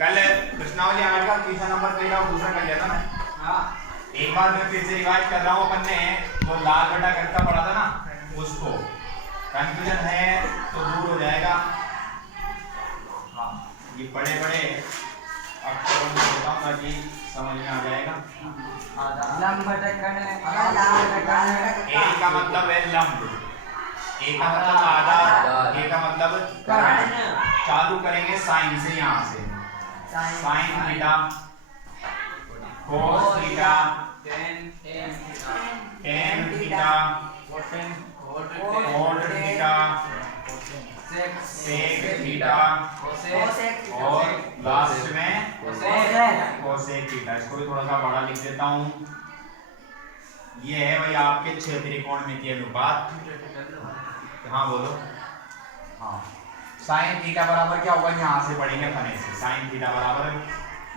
कल प्रश्नावली 8 का क्वेश्चन नंबर 13 दूसरा कर लिया था मैं। हाँ, एक बार मैं फिर से रिवाइज कर रहा हूँ। अपन ने वो लाल बटा घर का पढ़ा था ना, उसको कंफ्यूजन है तो दूर हो जाएगा। हाँ, ये बड़े बड़े अक्षरों में बताऊंगा कि समझ में आ जाएगा। लंब बटकन ए का मतलब है लंब, ए का मतलब आधार, ए का मतलब कर्ण। चालू करेंगे साइन से, यहाँ से sine theta, cos theta, tan theta, cot theta, sec theta और लास्ट में कोसेक थीटा। इसको भी थोड़ा सा बड़ा लिख देता हूँ। ये है भाई आपके छह त्रिकोणमितीय अनुपात। हाँ बोलो। हाँ, साइन थीटा बराबर क्या होगा, यहाँ से पढ़ेंगे फने से। साइन थीटा बराबर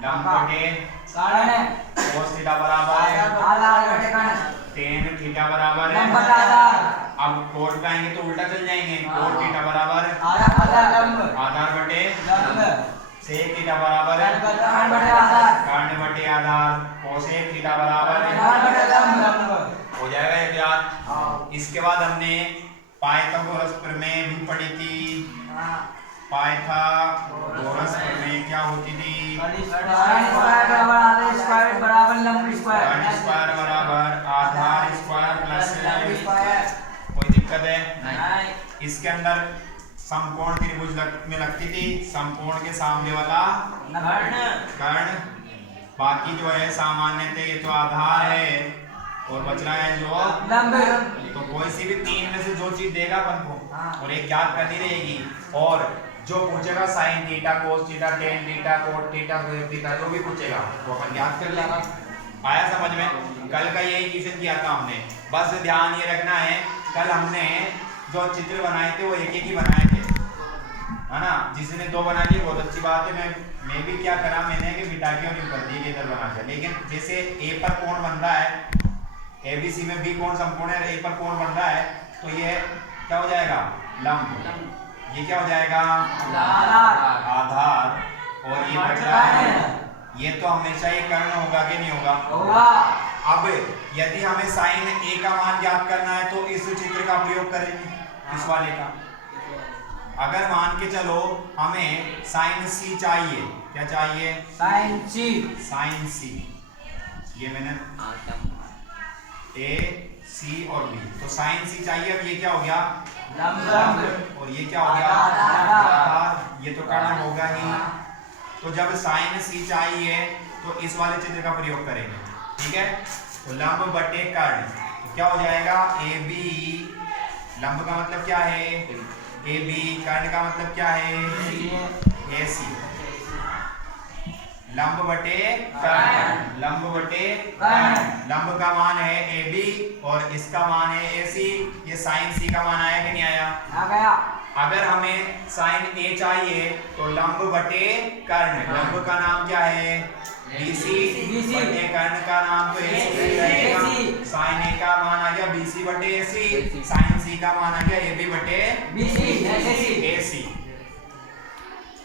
लंब बटे कर्ण, कोस थीटा बराबर आधार बटे कर्ण, टेन थीटा बराबर लंब बटा आधार। अब कोट पे आएंगे तो उल्टा चल जाएंगे। कोट थीटा बराबर आधार लंब, आधार बटे लंब, सेक थीटा बराबर कर्ण बटे आधार, कर्ण बटे आधार, कोसेक थीटा बराबर आधार बटे लंब। हो जाएगा ये याद। इसके बाद हमने पाइथागोरस प्रमेय भी पढ़ी थी। पाइथागोरस प्रमेय क्या होती थी? कर्ण स्क्वायर बराबर आधार स्क्वायर बराबर लंब स्क्वायर, कर्ण स्क्वायर बराबर आधार स्क्वायर प्लस लंब स्क्वायर। कोई दिक्कत है? नहीं। इसके अंदर समकोण त्रिभुज में लगती थी, समकोण के सामने वाला कर्ण, बाकी जो है सामान्यतः ये तो आधार है और बच रहा है जो लंब। तो कोई सी भी तीन में से जो चीज देगा अपन को और एक याद करनी रहेगी। और जो पूछेगा sign theta, cos theta, tan theta, cot theta, cosec theta, जो भी पूछेगा वो अपन याद कर लेगा। आया समझ में? कल का यही क्वेश्चन किया था हमने। बस ध्यान ये रखना है, कल हमने जो चित्र बनाए थे वो एक एक ही बनाए थे, है ना। जिसने दो बना लिए बहुत अच्छी बात है। मैं भी क्या करा, मैंने कि मिटा के और यूं कर दिए इधर बना के। लेकिन जैसे ए पर कोण बन रहा है, एबीसी में बी कोण समकोण है, ए पर कोण बन रहा है, तो ये क्या हो जाएगा? लंब। ये क्या हो जाएगा? आधार। और ये बच रहा है, ये तो हमेशा ही कर्ण होगा कि नहीं होगा? अब यदि हमें साइन ए का मान ज्ञात करना है तो इस चित्र का प्रयोग करेंगे, इस वाले का। अगर मान के चलो हमें साइन सी चाहिए, क्या चाहिए? साइन सी। साइन सी, ये मैंने ए सी और बी, तो साइन सी चाहिए। अब ये क्या हो गया? लंब। और ये क्या हो गया? आधार। ये तो कर्ण होगा ही। तो जब साइन सी चाहिए तो इस वाले चित्र का प्रयोग करेंगे, ठीक है। तो लंब बटे कर्ण, तो क्या हो जाएगा? A B. लंब का मतलब क्या है? A B. कर्ण का मतलब क्या है? ए सी। लंब बटे कर्ण, लंब बटे कर्ण। लंब का मान है ए बी और इसका मान है ए सी। ये साइन सी का मान आया कि नहीं आया? आ गया। अगर हमें साइन ए चाहिए तो लंब बटे कर्ण, लंब का नाम क्या है? बीसी। बटे कर्ण का नाम तो एसी रहेगा। साइन ए का मान आ गया बीसी बटे एसी, साइन सी का मान आ गया ए बी बटे बीसी एसी।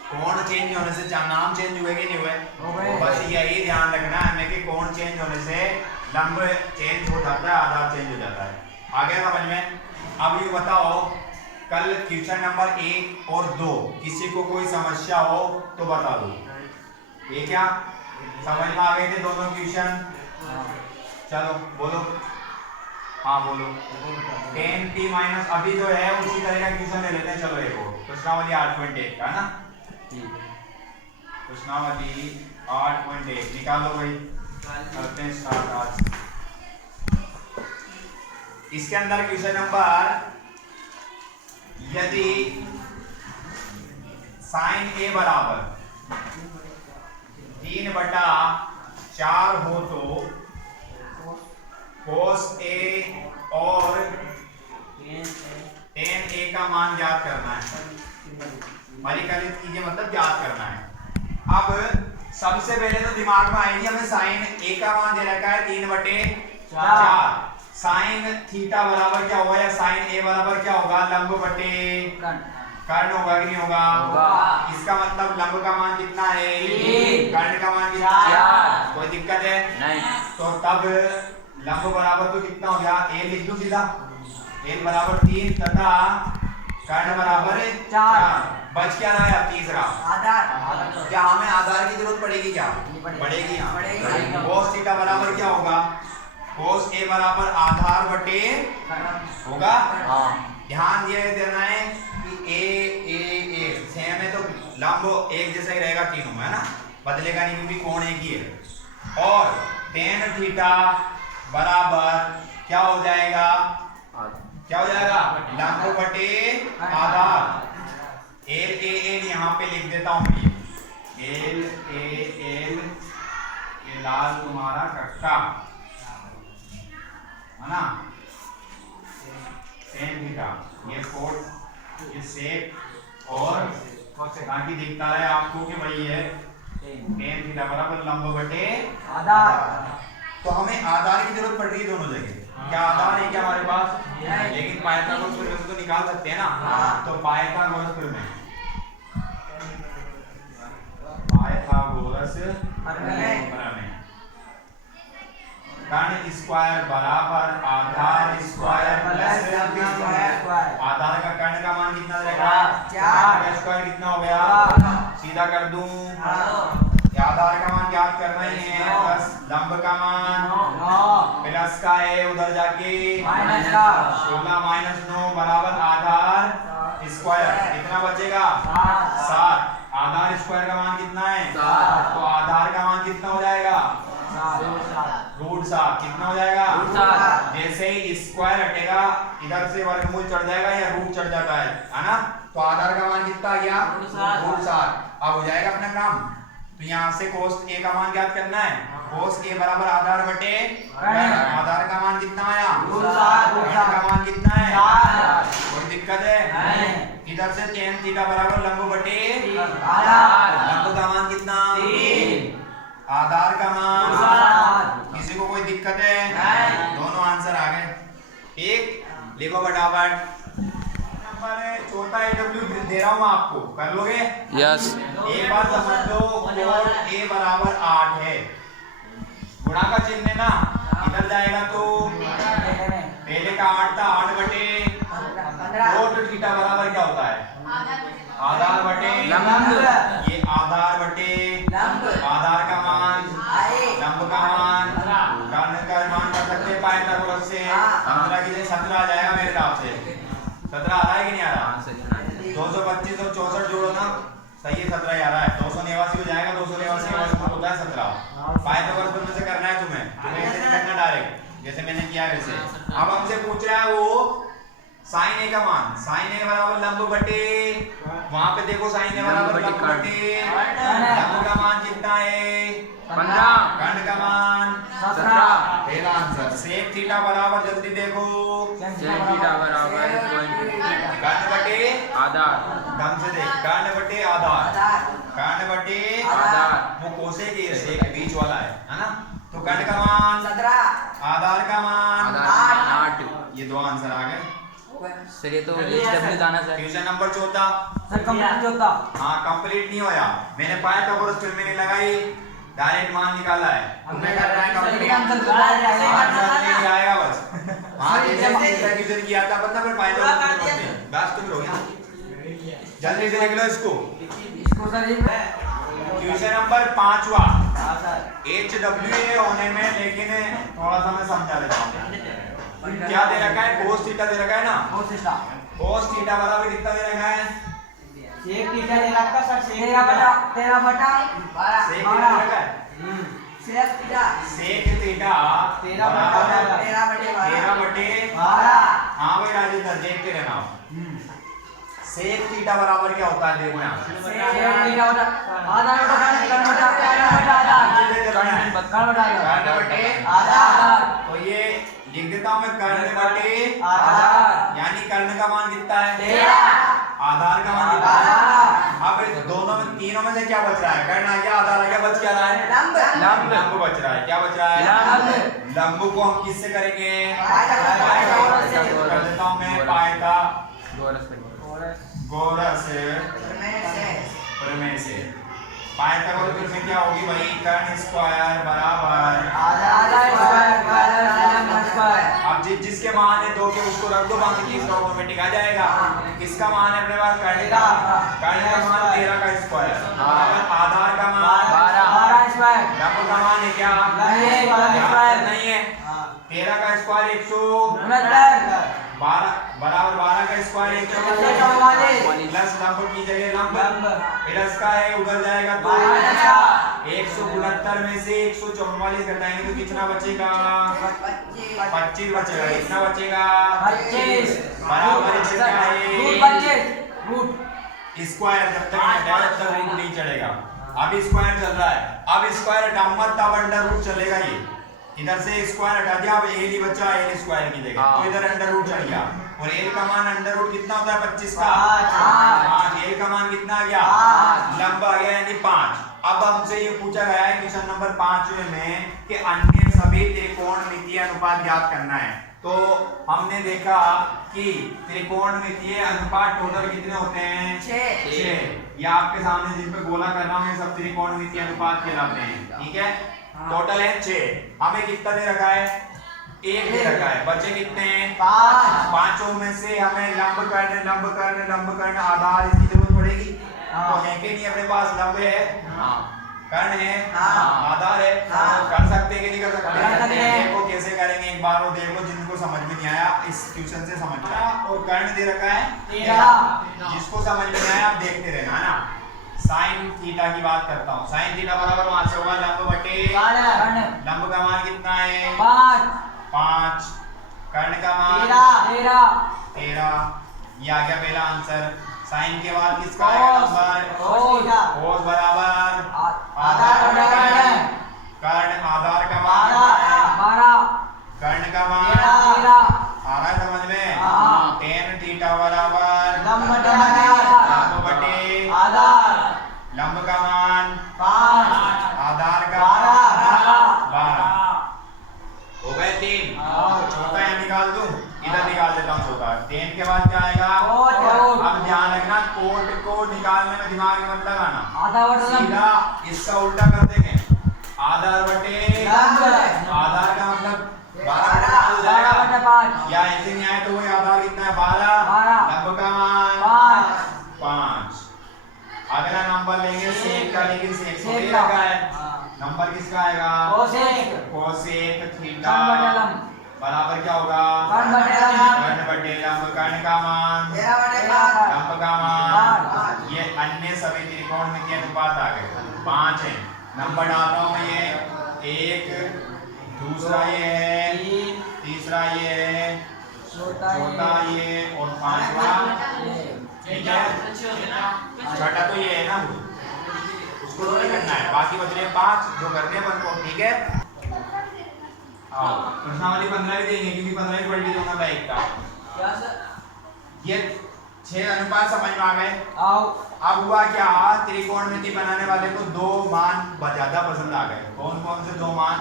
कोण चेंज होने से नाम चेंज हुए कि नहीं हुए? हुए। बस यही ध्यान रखना है हमें कि कोण चेंज होने से लंब चेंज हो जाता है, आधार चेंज हो जाता है। आगे समझ में? अब ये बताओ, कल क्वेश्चन नंबर 1 और 2 किसी को कोई समस्या हो तो बता दो। ये क्या समझ में आ गए थे दोनों क्वेश्चन? चलो बोलो। हाँ बोलो। 10t माइनस, अभी जो है उसी तरह का क्वेश्चन ले लेते हैं। चलो एक और प्रश्नावली 8.1 का ना, प्रश्नावली 8.1 निकालो भाई, करते हैं स्टार्ट आज। इसके अंदर क्वेश्चन नंबर, यदि साइन ए बराबर 3/4 हो तो कोस ए और टेन ए का मान ज्ञात करना है। परिकलित कीजिए मतलब ज्ञात करना है। अब सबसे पहले तो दिमाग में आएगी हमें साइन ए का मान दे रखा है 3/4। साइन थीटा बराबर क्या होगा या साइन ए बराबर क्या होगा? लंब बटे कर्ण होगा कि नहीं होगा? होगा। इसका मतलब लंब का मान कितना है? 3। कर्ण का मान कितना? 4। कोई दिक्कत है? नहीं। तो तब लंब बराबर तो कितना हो गया? a लिख दूं सीधा, a बराबर 3 तथा कर्ण बराबर 4। बच क्या रहा है अब तीसरा? आधार। क्या हमें आधार की जरूरत पड़ेगी क्या? पड़ेगी। यहाँ पड़ेगी। cos थीटा बराबर क्या होगा? cos a बराबर आधार बटे होगा। ध्यान दिया देना है कि a सेम है तो लंब एक जैसा ही रहेगा तीनों में, है ना, बदलेगा नहीं क्योंकि कोण एक ही है। और tan थीटा बराबर क्या हो जाएगा? क्या हो जाएगा? लंब बटे आधार। L यहाँ पे लिख देता हूँ मैं, L ये लाल तुम्हारा कट्टा, है ना, tan थीटा ये कोट ये सेक और ताकि दिखता है आपको कि भाई ये tan थीटा बराबर लंब बटे आधार। तो हमें आधार की जरूरत पड़ रही है दोनों जगह। क्या आधार है क्या हमारे पास? लेकिन पाइथागोरस थ्योरम से तो निकाल सकते हैं ना। तो पाइथागोरस थ्योरम कर्ण स्क्वायर बराबर आधार स्क्वायर प्लस आधार का कर्ण का मान कितना रहेगा? 4। स्क्वायर कितना हो गया? सीधा कर दूं, आधार का मान ज्ञात करना ही है, प्लस लंब का मान प्लस का है उधर जाके माइनस का 16 माइनस 9 बराबर आधार स्क्वायर कितना बचेगा? 7। आधार स्क्वायर का मान कितना है? 7। तो आधार का मान कितना हो जाएगा? √7। कितना हो जाएगा? √7। जैसे ही स्क्वायर हटेगा इधर से वर्गमूल चढ़ जाएगा या रूट चढ़ जाता है ना, तो आधार का मान कितना आ गया? √7। अब हो जाएगा अपना काम। तो यहाँ से cos a का मान ज्ञात करना है। cos a बराबर आधार बटे आधार का मान कितना आया? √7। का मान कितना है? 4। कोई दिक्कत है? इधर से tan थीटा बराबर लंब बटे आधार। लंब का मान कितना? 3। आधार का मान 7। किसी को कोई दिक्कत है? दोनों आंसर आ गए। एक लिखो फटाफट। नंबर छोटा AW दे रहा हूँ मैं आपको, कर लोगे? यस। एक बात समझ लो, कोण A बराबर 8 है। गुणा का चिन्ह है ना, इधर जाएगा तो पहले का 8 था, 8 बटे कोट थीटा बराबर क्या होता है? आधार बटे लंब। ये आधार बटे आधार का मान लंब का मान कर्ण का मान कर सकते हैं पाइथागोरस से। 15 की जगह 17 आ जाएगा मेरे हिसाब से। 17 आ रहा है कि नहीं आ रहा? 225 और 64 जोड़ो ना, सही है, 17 आ रहा है। 289 हो जाएगा, 289 होता है 17। पाइथागोरस थ्योरम से करना है तुम्हें ऐसे नहीं करना डायरेक्ट जैसे मैंने किया है वैसे। अब हमसे पूछ रहा है वो sin a का मान, sin a बराबर लंब बटे, वहां पे देखो sin a बराबर लंब बटे लंब का मान कितना है? 15। कर्ण का मान 17। पहला आंसर। sec थीटा बराबर जल्दी देखो, sec थीटा बराबर कर्ण बटे आधार। ढंग से देख, कर्ण बटे आधार, कर्ण बटे आधार। वो कोसे के sec बीच वाला है ना। तो कर्ण का मान 17। आधार का मान 8। ये दो आंसर आ गए। सर ये तो HW दाना sir. Question number 14 sir complete होता। हाँ कंप्लीट नहीं होया, मैंने पाइथागोरस थ्योरम नहीं लगाई, डायरेक्ट मान निकाला है। तुम्हें करना है कंप्लीट, आंसर आएगा बस। हाँ जैसे इंट्रोड्यूशन किया था बंदा, फिर पाइथागोरस थ्योरम बस तुम रहोगे। जल्दी से लिख लो इसको। इसको सर ये क्वेश्चन नंबर 5वां हां सर HWA होने में, लेकिन थोड़ा सा मैं समझा देता हूँ। क्या दे रखा है? cos थीटा दे रखा है ना। cos थीटा बराबर कितना दे रखा है? sec थीटा दे रखा सर, 13 बटा 12 sec थीटा दे रखा है। sec थीटा sec थीटा 13 बटे 12। हाँ भाई राजेंद्र देखते रहना। sec थीटा बराबर क्या होता है? देखो यहाँ sec थीटा बटा आधा बटा कर्ण बटे आधा। तो ये लिख देता हूँ मैं, कर्ण बटे आधार। यानी कर्ण का मान कितना है? 13। आधार का मान कितना है? अब दोनों में तीनों में से क्या बच रहा है? कर्ण आ गया, आधार आ गया, बच क्या रहा है? लंब बच रहा है। क्या बच रहा है? लंब को हम किससे करेंगे? पाइथागोरस से। कर देता हूँ मैं पाइथागोरस। गोरस। गोरस प्रमेय से पाइथागोरस में क्या होगी भाई कर्ण स्क्वायर बराबर आधा स्क्वायर। अब जिसके मान है 2 के उसको रख दो बाकी तीसरा ऑटोमेटिक आ जाएगा। किसका मान है अपने पास कर्ण का मान 13 का स्क्वायर बराबर आधार का मान 12 स्क्वायर। लंब का मान है क्या नहीं है 13 का स्क्वायर 169 बराबर 12 का स्क्वायर 144 प्लस लंब की जगह लंब प्लस का है उधर जाएगा तो 169 में से 144 घटाएंगे तो कितना बचेगा 25 बचेगा। कितना बचेगा 25 बराबर क्या है स्क्वायर जब तक नहीं हटाया तब तक रूट नहीं चढ़ेगा। अब स्क्वायर चल रहा है अब स्क्वायर हटा मत तब अंडर रूट चलेगा। ये इधर से स्क्वायर हटा दिया अब एल ही बचा एल स्क्वायर की जगह तो इधर अंडर रूट चढ़ गया और एल का मान अंडर रूट कितना होता है 25 का 5 एल का मान कितना आ गया लंब आ गया यानी 5। अब हमसे ये पूछा गया है क्वेश्चन नंबर 5 में कि अन्य सभी त्रिकोणमितीय अनुपात ज्ञात करना है। तो हमने देखा कि त्रिकोणमितीय अनुपात टोटल कितने होते हैं 6। ये आपके सामने जिन पे गोला कर रहा हूं ये सब त्रिकोणमितीय अनुपात कहलाते हैं। ठीक है टोटल है 6। हमें कितना दे रखा है 1 दे रखा है बचे कितने हैं 5। पांचों में से हमें लंब करने आधार इसकी जरूरत पड़ेगी तो है कि नहीं अपने पास लंब है कर्ण है आधार है कर सकते कि नहीं कर सकते देखो कैसे करेंगे एक बार वो देखो जिनको समझ में नहीं आया इस ट्यूशन से समझ में आया। और कर्ण दे रखा है 13 जिसको समझ में नहीं आया आप देखते रहना है ना। साइन थीटा की बात करता हूँ साइन थीटा बराबर वहां से होगा लंब बटे लंब का मान कितना है 5 कर्ण का मान 13 ये आ गया पहला आंसर। साइन के बाद किसका आएगा नंबर cos बराबर कर्ण आधार का मान 12 कर्ण का मान आ रहा है समझ में tan थीटा बराबर लंब बटे लंब का मान 5 आधार का 12 हो गए 3। छोटा यहाँ निकाल दूं इधर निकाल देता हूँ छोटा 10 के बाद क्या आएगा अब ध्यान रखना कोट को निकालने में दिमाग में मत लगाना सीधा इसका उल्टा कर देंगे आधार बटे आधार का मतलब 12 हो जाएगा या ऐसे नहीं आए तो वही आधार कितना है 12 लंब का मान 5। अगला नंबर लेंगे सेक का लेकिन सेक को दे रखा है नंबर किसका आएगा कोसेक थीटा बराबर क्या होगा कर्ण बटे लंब कर्ण का मान लंब का मान ये अन्य सभी त्रिकोणमितीय अनुपात आ गए 5 है। नंबर डालता हूँ मैं ये 1 दूसरा ये है तीसरा ये है छोटा ये और 5वां ठीक है छठा तो ये है ना उसको तो नहीं करना है बाकी बच रहे 5 जो करने हैं को ठीक है। प्रश्नावली 15 भी देंगे क्योंकि 15 भी पढ़ ली दोनों का एक का ये 6 अनुपात समझ में आ गए। अब हुआ क्या त्रिकोणमिति बनाने वाले को 2 मान ज्यादा पसंद आ गए। कौन कौन से 2 मान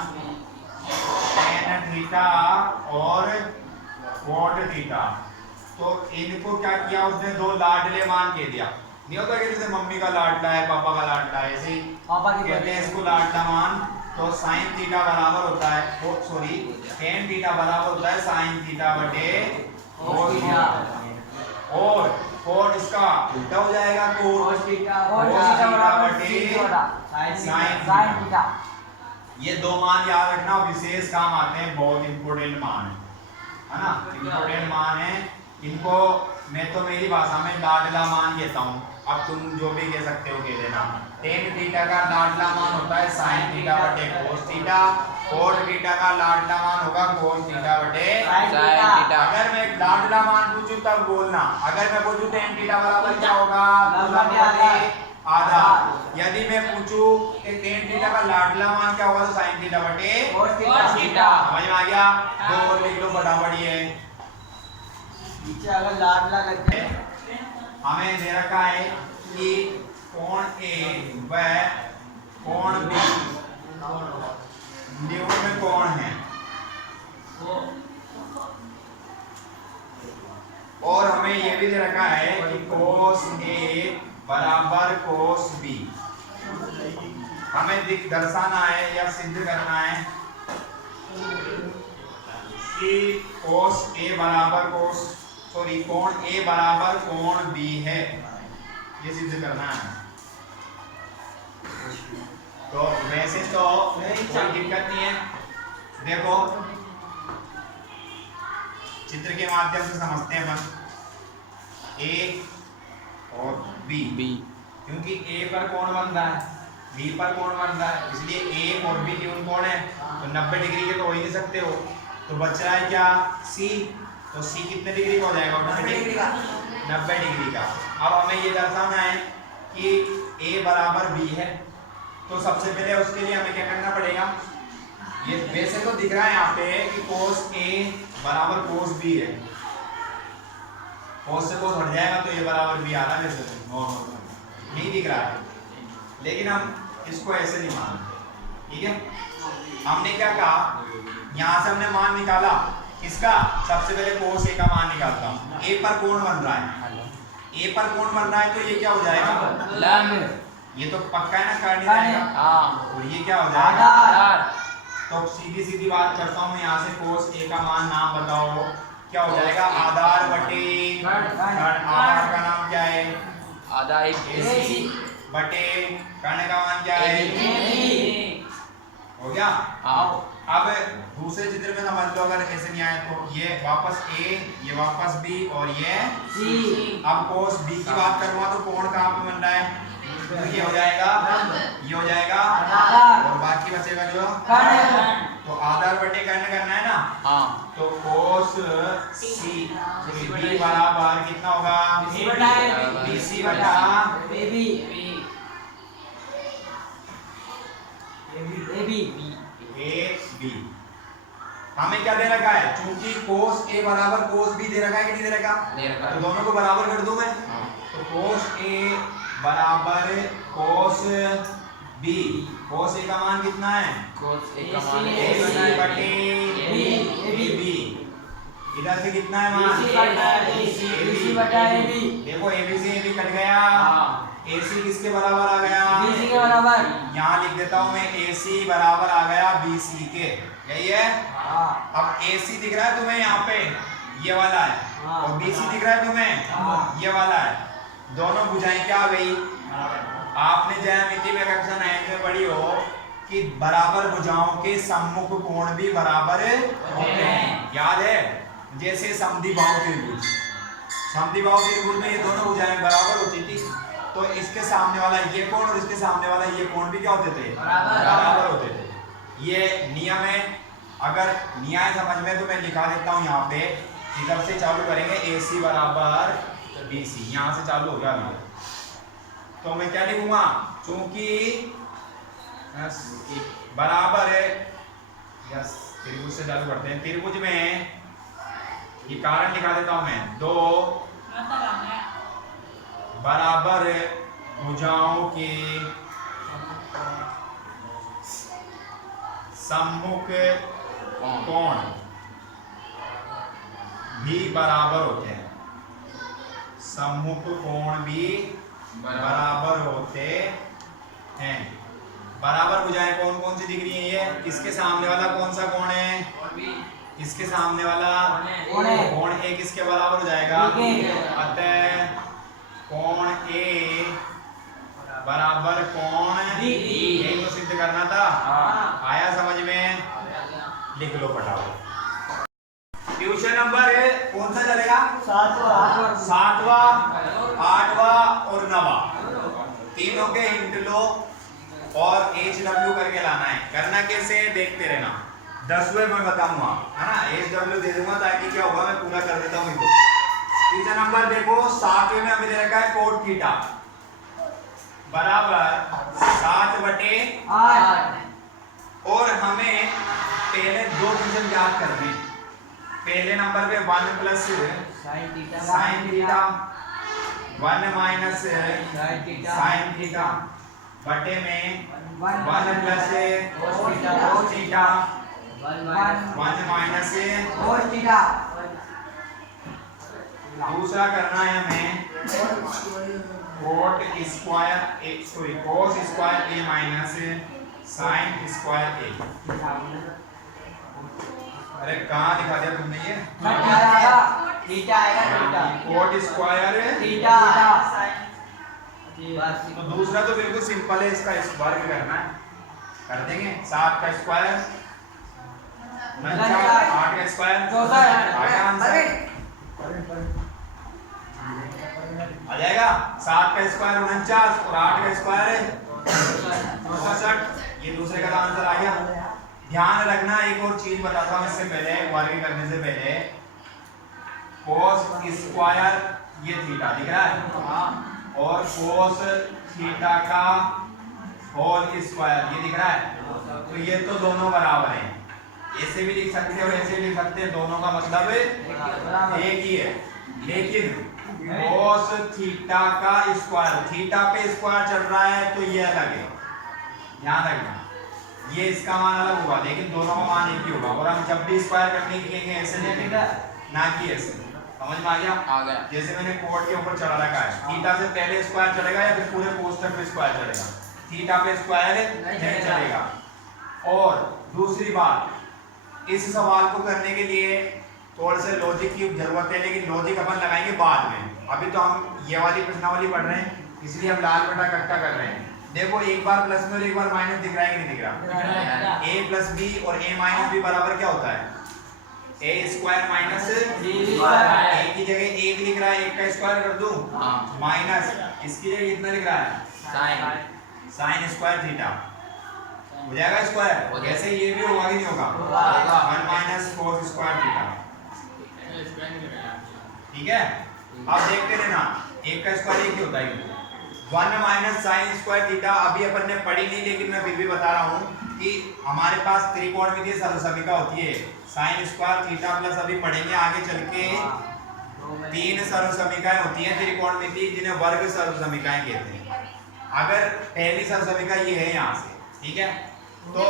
tan थीटा और cot थीटा। तो इनको क्या किया उसने 2 लाडले मान कह दिया। नहीं होता कि जैसे मम्मी का लाडला है पापा का लाडला है ऐसे कहते हैं इसको लाडला मान। तो sin थीटा बराबर होता है सॉरी tan थीटा बराबर होता है sin थीटा बटे cos थीटा और cot इसका उल्टा हो जाएगा cos थीटा बटे sin थीटा। ये 2 मान याद रखना विशेष काम आते हैं बहुत इंपॉर्टेंट मान है ना इंपॉर्टेंट मान है। इनको मैं तो मेरी भाषा में लाडला मान कहता हूँ अब तुम जो भी कह सकते हो कह देना। tan थीटा का लाडला मान होता है sin थीटा बटे cos थीटा cot थीटा का लाडला मान होगा cos थीटा बटे sin थीटा। अगर मैं लाडला मान पूछूं तब बोलना अगर मैं पूछूं tan थीटा बराबर क्या होगा आधा। यदि मैं पूछूं कि tan थीटा का लाडला मान क्या होगा तो sin थीटा बटे cos थीटा। समझ में आ गया 2 और लिख लो फटाफट ये पीछे अगर लाडला लगते हमें दे रखा है कि कोण A व कोण B निम्न कोण है और हमें ये भी दे रखा है कि cos A बराबर cos B। हमें दर्शाना है या सिद्ध करना है कि cos A बराबर कोण A बराबर कोण B है, ये सिद्ध करना है। तो वैसे तो कोई दिक्कत नहीं है, देखो चित्र के माध्यम से समझते हैं अपन A और B, क्योंकि A पर कोण बन रहा है, B पर कोण बन रहा है, इसलिए A और B की कोण है तो 90 डिग्री के तो हो ही नहीं सकते हो। तो बच रहा है क्या C, तो C कितने डिग्री का हो जाएगा? 90 डिग्री का। अब हमें ये दर्शाना है कि A बराबर B है, तो सबसे पहले उसके लिए हमें क्या करना पड़ेगा, ये वैसे तो दिख रहा है यहाँ पे कि cos A बराबर cos B है, cos से cos हट जाएगा तो ये बराबर B आ रहा है, वैसे नॉर्मल नहीं दिख रहा है, लेकिन हम इसको ऐसे नहीं मानते। ठीक है, हमने क्या कहा, यहाँ से हमने मान निकाला किसका, सबसे पहले cos A का मान निकालता हूँ। A पर कोण बन रहा है, A पर कोण बन रहा है तो ये क्या हो जाएगा, लंब, ये तो पक्का है ना, कर नहीं जाएगा। हाँ, और ये क्या हो जाएगा, आधार। तो सीधी सीधी बात करता हूँ मैं यहाँ से, cos A का मान नाम बताओ, क्या हो जाएगा, आधार बटे कर्ण। आधार का नाम क्या है, आधार AC बटे कर्ण का मान क्या है, हो गया। हाँ, अब दूसरे चित्र में समझ लो, अगर ऐसे नहीं आए तो ये वापस A, ये वापस B और ये C। अब cos B की बात करूँगा तो कोण कहाँ पे बन रहा है, तो ये हो जाएगा, ये हो जाएगा, और बाकी बचेगा जो तो आधार बटे कर्ण करना है ना। हाँ, तो cos C B बराबर कितना होगा, BC बटा AB। हमें क्या दे रखा है, चूंकि cos A बराबर cos B दे रखा है कि नहीं दे रखा, दे रखा है। तो दोनों को बराबर कर दूं मैं, तो cos A बराबर cos B, cos A का मान कितना है, cos A का मान AC बटे AB। इधर से कितना है मान, BC बटा AB। देखो AB से AB कट गया, हाँ, AC किसके बराबर आ गया, BC के बराबर। यहाँ लिख देता हूँ मैं, AC बराबर आ गया BC के, यही है। अब AC दिख रहा है तुम्हें यहाँ पे, ये वाला है, और BC दिख रहा है तुम्हें, ये वाला है। दोनों भुजाएं क्या हो गई, आपने ज्यामिति में कक्षा 9 में पढ़ी हो कि बराबर भुजाओं के सम्मुख कोण भी बराबर होते हैं, याद है। जैसे समद्विबाहु त्रिभुज, समद्विबाहु त्रिभुज में ये दोनों भुजाएं बराबर होती थी, तो इसके सामने वाला ये कोण और इसके सामने वाला ये कोण भी क्या होते थे, बराबर होते थे। ये नियम है, अगर न्याय समझ में तो मैं लिखा देता हूँ यहाँ पे, इधर से चालू करेंगे AC बराबर BC, यहाँ से चालू हो गया। तो मैं क्या लिखूंगा, चूंकि बराबर है, यस त्रिभुज से चालू करते हैं, त्रिभुज में ये कारण लिखा देता हूं मैं, दो बराबर भुजाओं के सम्मुख कोण भी बराबर होते हैं, सम्मुख कोण भी बराबर होते हैं। बराबर भुजाएं कौन कौन सी दिख रही है, ये किसके सामने वाला कौन सा कोण है, इसके सामने वाला कोण A किसके बराबर हो जाएगा, अतः कोण A बराबर कोण B, यही तो सिद्ध करना था। आया समझ में, लिख लो फटाफट। ट्यूशन नंबर कौन सा चलेगा, 7वां 8वां और 9वां, तीनों के हिंट लो और HW करके लाना है। करना कैसे, देखते रहना, 10वें में बताऊंगा, है ना, HW दे दूंगा ताकि क्या होगा, मैं पूरा कर देता हूँ इनको। ट्यूशन नंबर देखो 7वें में हमें दे रखा है कोट थीटा बराबर 7/8, और हमें पहले दो फंक्शन याद करने हैं। पहले नंबर पे 1 plus sine theta 1 minus sine theta बटे में 1 plus cos theta 1 minus cos theta. दूसरा करना है हमें cos square a minus sin square a। अरे कहाँ दिखा दिया तुमने ये? थीटा आएगा cot स्क्वायर थीटा। तो दूसरा तो बिल्कुल सिंपल है, इसका वर्ग करना है, कर देंगे। 7 का स्क्वायर 8 का स्क्वायर 64 आ जाएगा। 7 का स्क्वायर 49 और 8 का स्क्वायर 64। ये दूसरे का आंसर आ गया। ध्यान रखना, एक और चीज बताता हूँ इससे पहले, वर्ग करने से पहले। cos स्क्वायर ये थीटा दिख रहा है और cos थीटा का होल स्क्वायर ये दिख रहा है, तो ये तो दोनों बराबर हैं। ऐसे भी लिख सकते हैं और ऐसे भी लिख सकते हैं, दोनों का मतलब एक ही है। लेकिन cos थीटा का स्क्वायर, थीटा पे स्क्वायर चल रहा है तो ये अलग है, ध्यान रखना। ये इसका मान अलग होगा लेकिन दोनों का मान एक ही होगा। और हम जब भी स्क्वायर करने की लिखेंगे ऐसे लिखेंगे, ना कि ऐसे। समझ में आ गया? आ गया। जैसे मैंने कोड के ऊपर चढ़ा रखा है, थीटा से पहले स्क्वायर चलेगा या फिर पूरे कोष्ठक पे स्क्वायर चलेगा? थीटा पे स्क्वायर नहीं चलेगा। और दूसरी बात, इस सवाल को करने के लिए थोड़े से लॉजिक की जरूरत है, लेकिन लॉजिक अपन लगाएंगे बाद में। अभी तो हम ये वाली प्रश्नावली पढ़ रहे हैं, इसलिए हम लाल बटा कट्टा कर रहे हैं। देखो एक बार प्लस में और एक बार माइनस दिख रहा है कि नहीं दिख रहा? a प्लस बी और a माइनस बी बराबर क्या होता है? a स्क्वायर माइनस a की जगह 1 लिख रहा है, 1 का स्क्वायर कर दूं माइनस इसकी जगह कितना लिख रहा है? साइन स्क्वायर थीटा हो जाएगा स्क्वायर। कैसे ये भी होगा कि नहीं होगा? 1 माइनस cos स्क्वायर थीटा। ठीक है, अब देखते रहना, 1 का स्क्वायर 1 ही होता है। 1 माइनस साइन स्क्वायर थीटा अभी अपन ने पढ़ी नहीं, लेकिन मैं फिर भी बता रहा हूँ कि हमारे पास त्रिकोणमितीय सरलसमीका होती है साइन स्क्वायर थीटा प्लस, अभी पढ़ेंगे आगे चल के 3 सरलसमीकाएं होती हैं त्रिकोणमितीय, जिन्हें वर्ग सरलसमीकाएं कहते हैं। अगर पहली सरलसमीका ये है यहाँ से, ठीक है, तो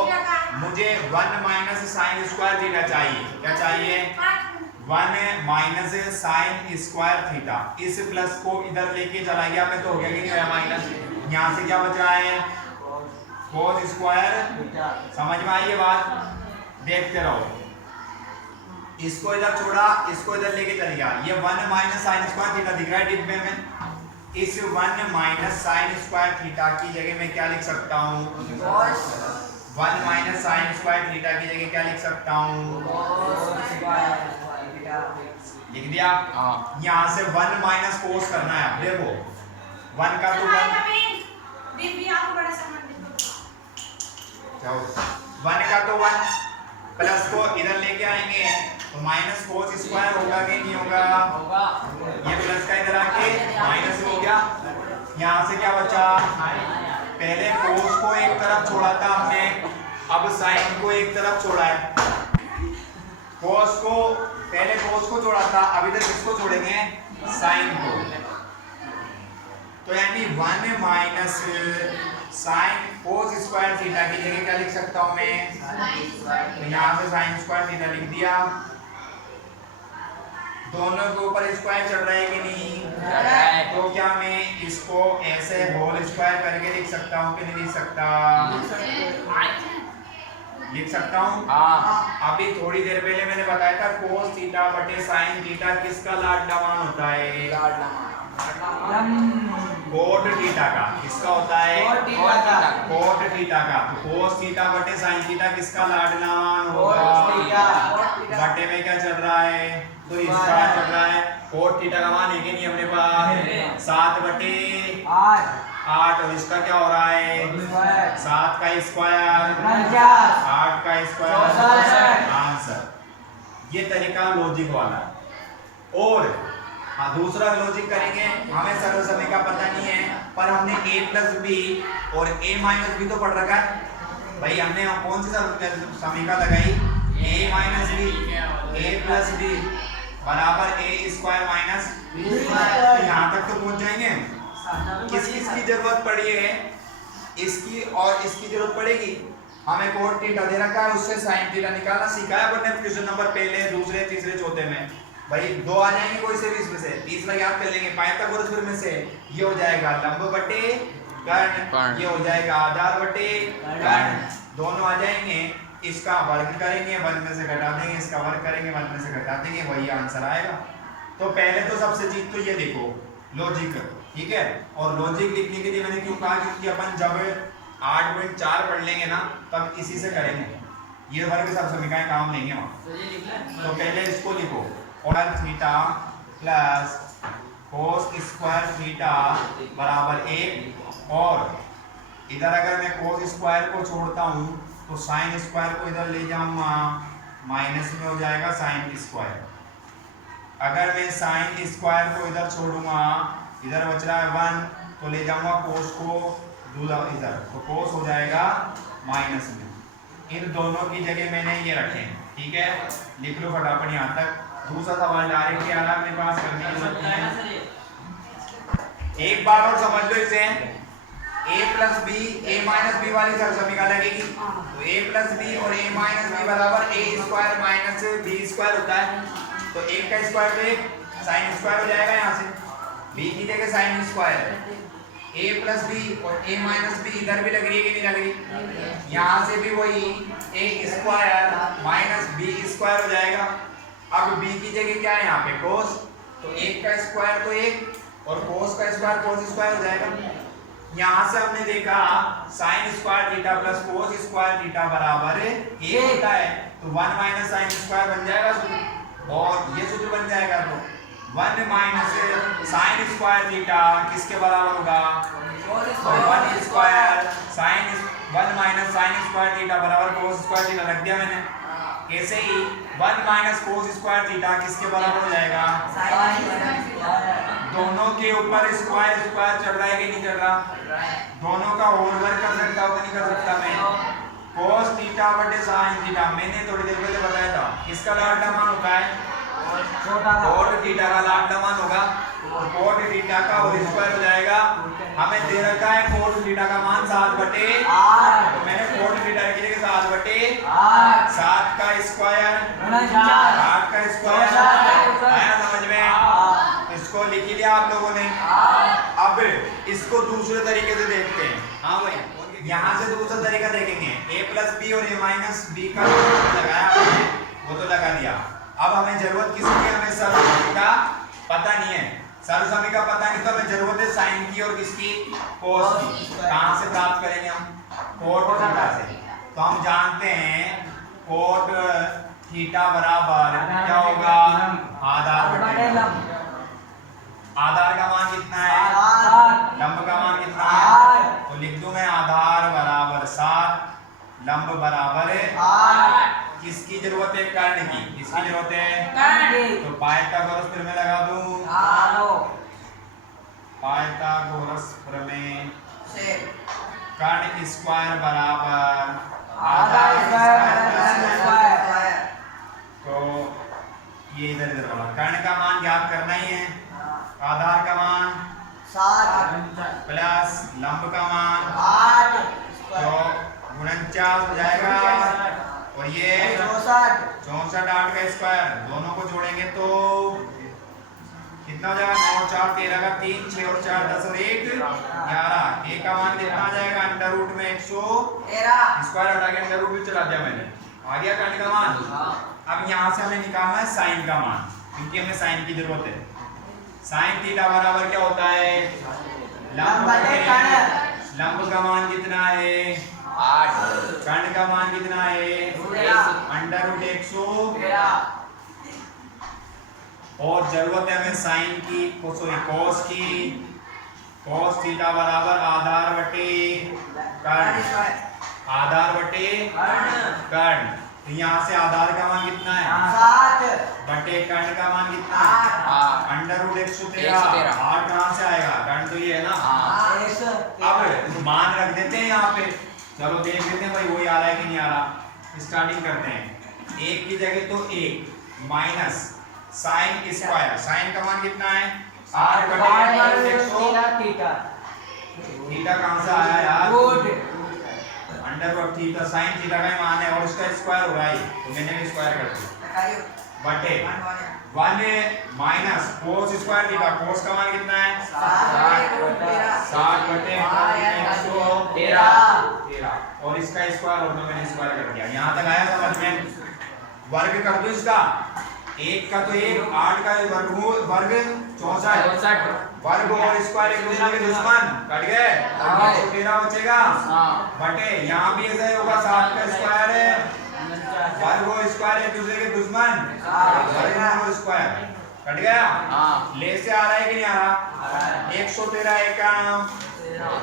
मुझे 1 माइनस साइन स्क्वायर थीटा चाहिए। क्या चाहिए? 1 माइनस साइन स्क्वायर थीटा। इस प्लस को इधर लेके चला गया मैं, तो हो गया कि नहीं होया माइनस। यहाँ से क्या बचा है? cos square. समझ में आई ये बात? देखते रहो, इसको इधर छोड़ा, इसको इधर लेके चल गया। ये 1 माइनस साइन स्क्वायर थीटा दिख रहा है डिब्बे में। इस 1 माइनस साइन स्क्वायर थीटा की जगह मैं क्या लिख सकता हूँ? 1 माइनस साइन स्क्वायर थीटा की जगह क्या लिख सकता हूँ? लिख दिया। यहाँ से 1 माइनस कोस करना है। अब देखो 1 का तो 1 का तो 1 प्लस को इधर लेके आएंगे तो माइनस कोस स्क्वायर होगा कि नहीं होगा? ये प्लस का इधर आके माइनस हो गया। यहाँ से क्या बचा? पहले कोस को एक तरफ छोड़ा था हमने, अब साइन को एक तरफ छोड़ा है। कोस को पहले कोस को जोड़ा था, अब इधर किसको जोड़ेंगे? साइन को। तो यानी 1 minus sine cos square theta की जगह क्या लिख सकता हूं मैं? तो यहाँ से साइन स्क्वायर थीटा लिख दिया। दोनों के ऊपर स्क्वायर चढ़ रहा है कि नहीं? तो क्या मैं इसको ऐसे होल स्क्वायर करके लिख सकता हूँ कि नहीं लिख सकता? लिख सकता हूँ। अभी थोड़ी देर पहले मैंने बताया था कोस थीटा बटे साइन थीटा किसका लाडला मान होता है? कोट थीटा का। किसका होता है? कोट थीटा का। तो कोस थीटा बटे साइन थीटा किसका लाडला मान होगा? बटे में क्या चल रहा है? तो इसका चल रहा है कोट थीटा का मान है कि नहीं अपने पास? 7 बटे 8 और इसका क्या हो रहा है? 7 का स्क्वायर 8 का स्क्वायर आंसर। ये तरीका लॉजिक वाला। और दूसरा लॉजिक करेंगे, हमें सरलसमीका पता नहीं है पर हमने a प्लस बी और a माइनस बी तो पढ़ रखा है भाई। हमने कौन सी सरलसमीका लगाई? a minus B, a plus B बराबर a स्क्वायर माइनस बी। यहाँ तक तो पहुंच जाएंगे। किस किस की जरूरत पड़ी है? इसकी और इसकी जरूरत पड़ेगी। हमें कोट थीटा दे रखा है, उससे साइन थीटा निकालना सिखाया हमने क्वेश्चन नंबर पहले, दूसरे, तीसरे, चौथे में। भाई दो आ जाएंगे कोई से भी इसमें से, तीसरा याद कर लेंगे पाइथागोरस थ्योरम से। ये हो जाएगा लंब बटे कर्ण, ये हो जाएगा आधार बटे कर्ण, दोनों आ जाएंगे। इसका वर्ग करेंगे, 1 में से घटा देंगे, इसका वर्ग करेंगे, 1 में से घटा देंगे, वही आंसर आएगा। तो पहले तो सबसे चीज तो ये देखो लॉजिक, ठीक है। और लॉजिक लिखने के लिए मैंने क्यों कहा, क्योंकि अपन जब 8.4 पढ़ लेंगे ना तब इसी से करेंगे, ये वर्ग सब समीकरण काम लेंगे वहाँ। तो पहले इसको लिखो, और theta plus cos square theta बराबर 1, और इधर अगर मैं कोस स्क्वायर को छोड़ता हूँ तो साइन स्क्वायर को इधर ले जाऊंगा, माइनस में हो जाएगा साइन स्क्वायर। अगर मैं साइन स्क्वायर को इधर छोड़ूंगा, इधर बच रहा है 1, तो ले जाऊंगा कोस को दूसरा इधर, तो कोस हो जाएगा माइनस में। इन दोनों की जगह मैंने ये रखे हैं, ठीक है। लिख लो फटाफट यहाँ तक। दूसरा सवाल डायरेक्ट आ रहा है मेरे पास, करने की जरूरत नहीं है। एक बार और समझ लो इसे, a plus B a minus B वाली समीकरण लगेगी, तो a प्लस बी और a माइनस बी बराबर a square minus B square होता है। तो एक का स्क्वायर तो एक साइन स्क्वायर हो जाएगा, यहाँ से b की जगह sine square, a plus B और a माइनस बी इधर भी लग रही है कि नहीं लग रही, यहाँ से भी वही a square minus B square हो जाएगा। अब b की जगह क्या है यहाँ पे कोस, तो एक का स्क्वायर तो एक और कोस का स्क्वायर कोस स्क्वायर हो जाएगा। यहाँ से हमने देखा sine square theta plus cos square theta बराबर 1 होता है, तो 1 माइनस साइन स्क्वायर बन जाएगा सूत्र, और ये सूत्र बन जाएगा। तो 1 माइनस साइन स्क्वायर थीटा किसके बराबर होगा, तो 1 square sine 1 minus sine square theta बराबर कोस स्क्वायर थीटा रख दिया मैंने। ऐसे ही 1 माइनस कोस स्क्वायर थीटा किसके बराबर हो जाएगा, दोनों के ऊपर स्क्वायर स्क्वायर चढ़ रहा है कि नहीं चढ़ रहा, दोनों का होल वर्क कर सकता हूँ नहीं कर सकता मैं। cos थीटा बटे sin थीटा, मैंने थोड़ी देर पहले बताया था, इसका लाडला मान होता है cot थीटा का लाडला मान होगा, cot थीटा का होल स्क्वायर हो जाएगा। हमें दे रखा है cot थीटा का मान 7 बटे 8, तो मैंने cot थीटा की जगह 7 बटे 8, 7 का स्क्वायर 8 का स्क्वायर आया समझ में, इसको लिख लिया आप लोगों ने। अब इसको दूसरे तरीके से देखते हैं। हाँ भाई, यहाँ से दूसरा तरीका देखेंगे, a प्लस बी और a माइनस बी का लगाया आपने, वो तो लगा दिया। अब हमें जरूरत किसकी है, हमें सर्वसमी का पता नहीं है, सर्वसमी का पता नहीं, तो हमें जरूरत है साइन की और किसकी, कोस की। कहाँ से प्राप्त करेंगे हम, कोट थीटा से। तो हम जानते हैं कोट थीटा बराबर क्या होगा, आधार बटे लंब। आधार का मान कितना है, लंब का मान कितना है, तो लिख दूं मैं आधार बराबर 7, लंब बराबर 8। किसकी जरूरत है, कर्ण की। किसकी जरूरत है, तो पाइथागोरस प्रमेय लगा दूं, पाइथागोरस प्रमेय से कर्ण स्क्वायर बराबर आधार स्क्वायर। तो ये इधर इधर वाला कर्ण का मान ज्ञात करना ही है, आधार का मान 7 प्लस लंब का मान 8, तो 49 हो जाएगा, और ये 64 8 का स्क्वायर, दोनों को जोड़ेंगे तो कितना हो जाएगा, 9 4 13 का 3 6 और 4 10 और 1 11। a का मान कितना आ जाएगा, अंडर रूट में 113, स्क्वायर हटा के अंडर रूट भी चला दिया मैंने, आ गया कर्ण का मान। अब यहाँ से हमें निकालना है साइन का मान, क्योंकि हमें साइन की जरूरत है। साइन थीटा बराबर क्या होता है, लंब बटे कर्ण। लंब का मान कितना है, 8, कर्ण का मान कितना है, अंडर रूट 113, और जरूरत है हमें साइन की, सॉरी कोस की। कोस थीटा बराबर आधार बटे कर्ण, आधार बटे कर्ण। तो यहाँ से आधार का मान कितना है, 7 बटे कर्ण का मान कितना है, अंडर रूट 113। 8 कहाँ से आएगा, कर्ण तो ये है ना। अब मान रख देते हैं यहाँ पे, चलो देख लेते हैं भाई वही आ रहा है कि नहीं आ रहा। स्टार्टिंग करते हैं, 1 की जगह तो 1 माइनस साइन स्क्वायर, साइन का मान कितना है, 8 बटे 113। थीटा कहाँ से आया यार, under root theta, sine theta का ही मान है और उसका स्क्वायर हो रहा है, तो मैंने भी स्क्वायर कर दिया, बटे 1 minus cos square theta, cos का मान कितना है 60/113 और इसका स्क्वायर और मैंने स्क्वायर कर दिया। यहां तक आया समझ में? वर्ग कर दो इसका, 1 का तो 1, 8 का वर्गमूल वर्ग 64 वर्ग और स्क्वायर एक दूसरे के दुश्मन कट गए, 113 बचेगा बटे यहाँ भी ऐसा ही होगा, 7 का स्क्वायर है वर्ग और स्क्वायर एक दूसरे के दुश्मन वर्ग और स्क्वायर कट गया। ले से आ रहा है कि नहीं आ रहा? 113 का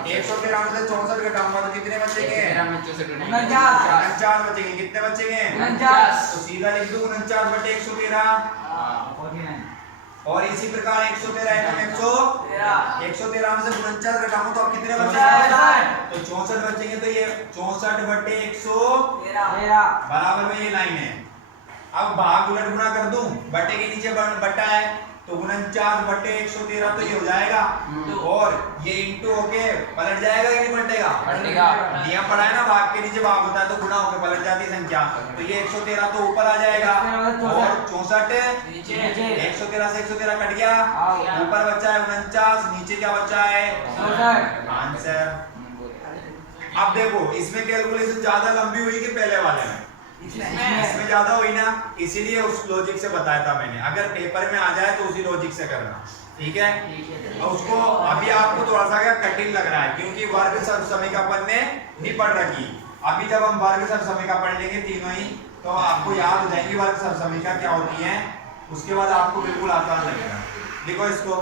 113 में से 64 घटाऊंगा तो कितने बचेंगे? 49 बचेंगे। कितने बचेंगे? 49। तो सीधा लिख दूं 49/113 और इसी प्रकार 113 113 में से 49 घटाऊं तो अब कितने बचेंगे? तो 64 बचेंगे। तो ये 64/113 बराबर में ये लाइन है। अब भाग उलट गुणा कर दूं, बटे के नीचे बटा है तो 49/113 तो ये हो जाएगा और ये इंटू होके पलट जाएगा कि नहीं पलटेगा? नियम पढ़ा है ना, भाग के नीचे भाग होता है तो गुणा होके पलट जाती है संख्या। तो ये 113 तो ऊपर आ जाएगा और 64 113 से 113 कट गया, ऊपर बचा है 49, नीचे क्या बचा है? आंसर। अब देखो इसमें कैलकुलेशन ज्यादा लंबी हुई कि पहले वाले में? इसमें ज्यादा हुई ना, इसीलिए उस लॉजिक से बताया था मैंने। अगर पेपर में आ जाए तो उसी लॉजिक से करना, ठीक है? और उसको अभी आपको थोड़ा सा क्या कठिन लग रहा है क्योंकि वर्ग सर्वसमीका अपन ने नहीं पढ़ रखी। अभी जब हम वर्ग सर्वसमीका पढ़ लेंगे तीनों ही तो आपको याद हो जाएंगी वर्ग सर्वसमीका क्या होती है, उसके बाद आपको बिल्कुल आसान लगेगा। देखो इसको